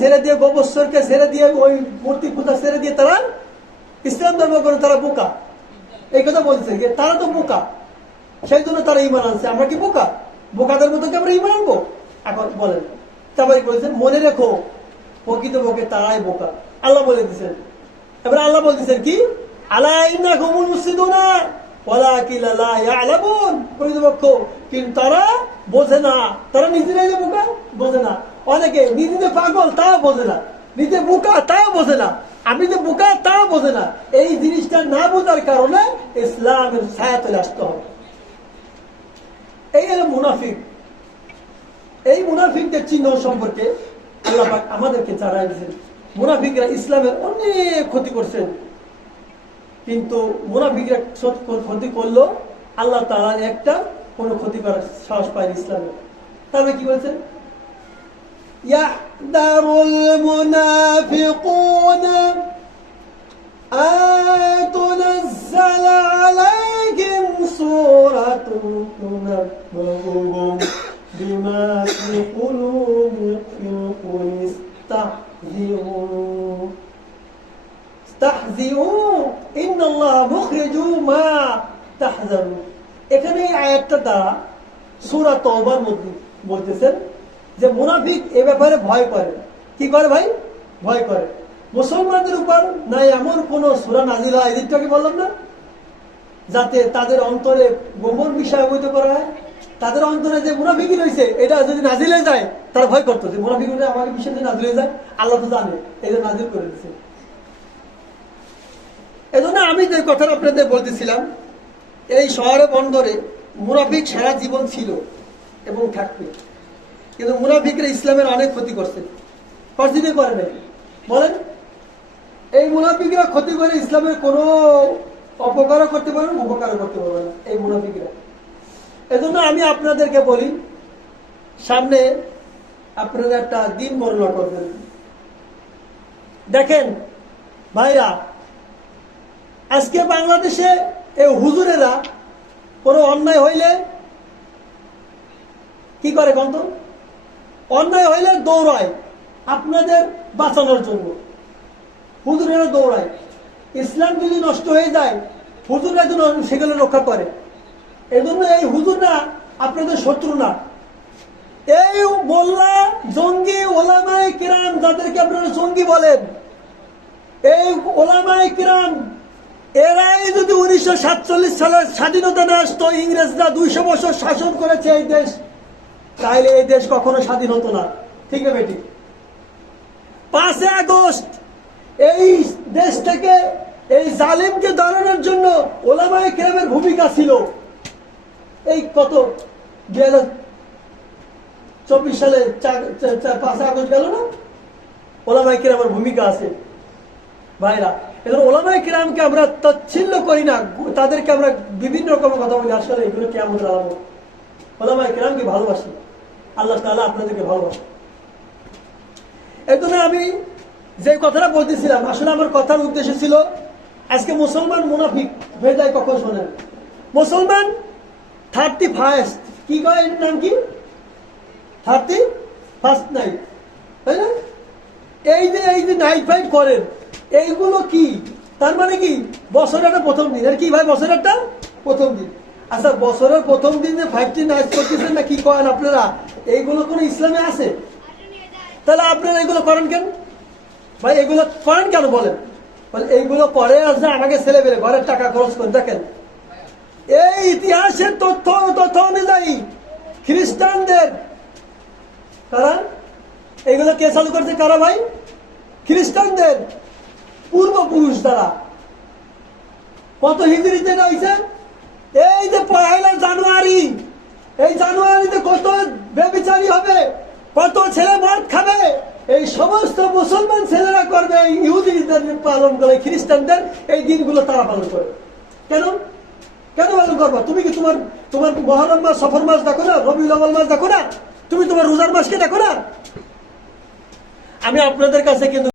ছেড়ে দিয়ে গোবৎসরকে ছেড়ে দিয়ে ওই মূর্তি পূজা ছেড়ে দিয়ে তারা ইসলাম ধর্ম করে, তারা বোকা। এই কথা বলছে যে তারা তো বোকা, সেই জন্য তারা ইমান আনছে। আমরা কি বোকা? বোকাদের মতো কি আমরা ইমান আনবো? এখন বলেন, তারপরে বলেছেন মনে রেখো প্রকৃত বোকে তারাই বোকা। আল্লাহ বলে দিচ্ছেন, এবার আল্লাহ বলতেছেন কি, আলা ইন্নাকুমুল মুফসিদুনা ওয়ালাকিন লা ইয়ালামুন। প্রকৃতপক্ষ কিন্তু তারা বোঝে না, তারা নিজেরাই যে বোকা, বোঝে না। অনেকে নিজে পাগল তাও বোঝে না, নিজে বোকা তাও বোঝে না, আমি যে বোকা তাও বোঝে না। এই জিনিসটা না বোঝার কারণে ইসলামের ছায়া চলে আসতে হবে। এই হলো মুনাফিক। এই মুনাফিকদের চিহ্ন সম্পর্কে আল্লাহ পাক আমাদেরকে জানাই দিয়েছেন। মুনাফিকরা ইসলামের অনেক ক্ষতি করছেন, কিন্তু মুনাফিকরা ক্ষতি করলো আল্লাহ তাআলা একটা কোনো ক্ষতি করার সাহস পায়নি ইসলামে। তাহলে কি বলছেন, ইয়াহদারুল মুনাফিকুনা আতুনাজ্জাল আলাইহিম সূরাতুন তুনাব্বিউহুম বিমা ফি কুলুবিহিম এখানে আয়াতটা দ্বারা সূরা তওবার মধ্যে বলতেছেন যে মুনাফিক এ ব্যাপারে ভয় করে। কি করে ভাই? ভয় করে মুসলমানদের উপর না এমন কোন সূরা নাজিল হয়, এদিকটাকে বললাম না, যাতে তাদের অন্তরে গোপন বিষয় অবহিত করা হয়। তাদের অন্তরে যে মুনাফিকি রয়েছে এটা যদি নাজিল হয়ে যায়, তারা ভয় করতো যে মুনাফিক আমাকে বিষয় যদি নাজিল হয়ে যায়, আল্লাহ তো জানে, এই যে নাজিল করে দিচ্ছে। এজন্য আমি যে কথাটা আপনাদের বলতেছিলাম, এই শহরে বন্দরে মুনাফিক সারা জীবন ছিল এবং থাকবে, কিন্তু মুনাফিকরা ইসলামের অনেক ক্ষতি করছে। করছে করে নাই? বলেন, এই মুনাফিকরা ক্ষতি করে ইসলামের কোনো অপকারও করতে পারবে না, উপকারও করতে পারবে না এই মুনাফিকরা। এজন্য আমি আপনাদেরকে বলি, সামনে আপনারা একটা দিন বর্ণনা করবেন। দেখেন ভাইরা, আজকে বাংলাদেশে এই হুজুরেরা কোনো অন্যায় হইলে কি করে গন্ত? অন্যায় হইলে দৌড়ায় আপনাদের বাঁচানোর জন্য। হুজুরেরা দৌড়ায়। ইসলাম যদি নষ্ট হয়ে যায়, হুজুররা যেন সেগুলো রক্ষা করে। এই জন্য এই হুজুররা আপনাদের শত্রু না। এই মোল্লা জঙ্গি ওলামায়ে কিরাম, যাদেরকে আপনারা জঙ্গি বলেন, এই ওলামায়ে কিরাম এরাই যদি 1947 সালের স্বাধীনতা না আসতো, ইংরেজরা 200 বছর শাসন করেছে এই দেশ, তাহলে এই দেশ কখনো স্বাধীন হতো না। ঠিক না বেটি? 5 আগস্ট এই দেশ থেকে এই জালিমকে দাঁড়ানোর জন্য ওলামায়ে কিরামের ভূমিকা ছিল। এই কত 2024 সালে 5 আগস্ট গেল না, ওলামায়ে কিরামের ভূমিকা আছে ভাইরা। এজন্য ওলামায়ে কিরামকে আমরা তাচ্ছিল্য করি না, তাদেরকে আমরা বিভিন্ন রকমের কথা বলি, আসলে এগুলো কেমন আলাদা। ওলামায়ে কিরামকে ভালোবাসি, আল্লাহ তাআলা আপনাদেরকে ভালোবাসে। এই জন্য আমি যে কথাটা বলতেছিলাম, আসলে আমার কথার উদ্দেশ্য ছিল, আজকে মুসলমান মুনাফিক হয়ে যায় কখন শোনেন? মুসলমান 31st কি কয়, এর নাম কি? 31st নাইট, তাই না? এই যে নাইট ফাইট করেন, এইগুলো কি? তার মানে কি বছরের একটা প্রথম দিন। আর কি ভাই, বছরের একটা প্রথম দিন? আচ্ছা, বছরের প্রথম দিন যে 5টি নাইট করতেছেন না, কি করেন আপনারা? এইগুলো কোন ইসলামে আছে? তাহলে আপনারা এগুলো করেন কেন ভাই? এগুলো করেন কেন বলেন? এইগুলো করে আসলে আমাকে ছেলে পেলে ঘরের টাকা খরচ করে। দেখেন, এই ইতিহাসের তথ্য অনুযায়ী খ্রিস্টানদের, কারা এইগুলো কে চালু করছে? কারা ভাই? খ্রিস্টানদের পূর্বপুরুষ দ্বারা। কত হিজরিতে রয়েছে? এই যে 1 জানুয়ারি, এই জানুয়ারিতে কত ব্যভিচারী হবে, কত ছেলে মদ খাবে, এই সমস্ত মুসলমান ছেলেরা করবে। এই ইহুদিদের পালন করে, খ্রিস্টানদের এই দিনগুলো তারা পালন করে। কেন কেন পালন করবো? তুমি কি তোমার মহরম মাস, সফর মাস দেখো না? রবিউল আউয়াল মাস দেখো না? তুমি তোমার রোজার মাসকে দেখো না? আমি আপনাদের কাছে কিন্তু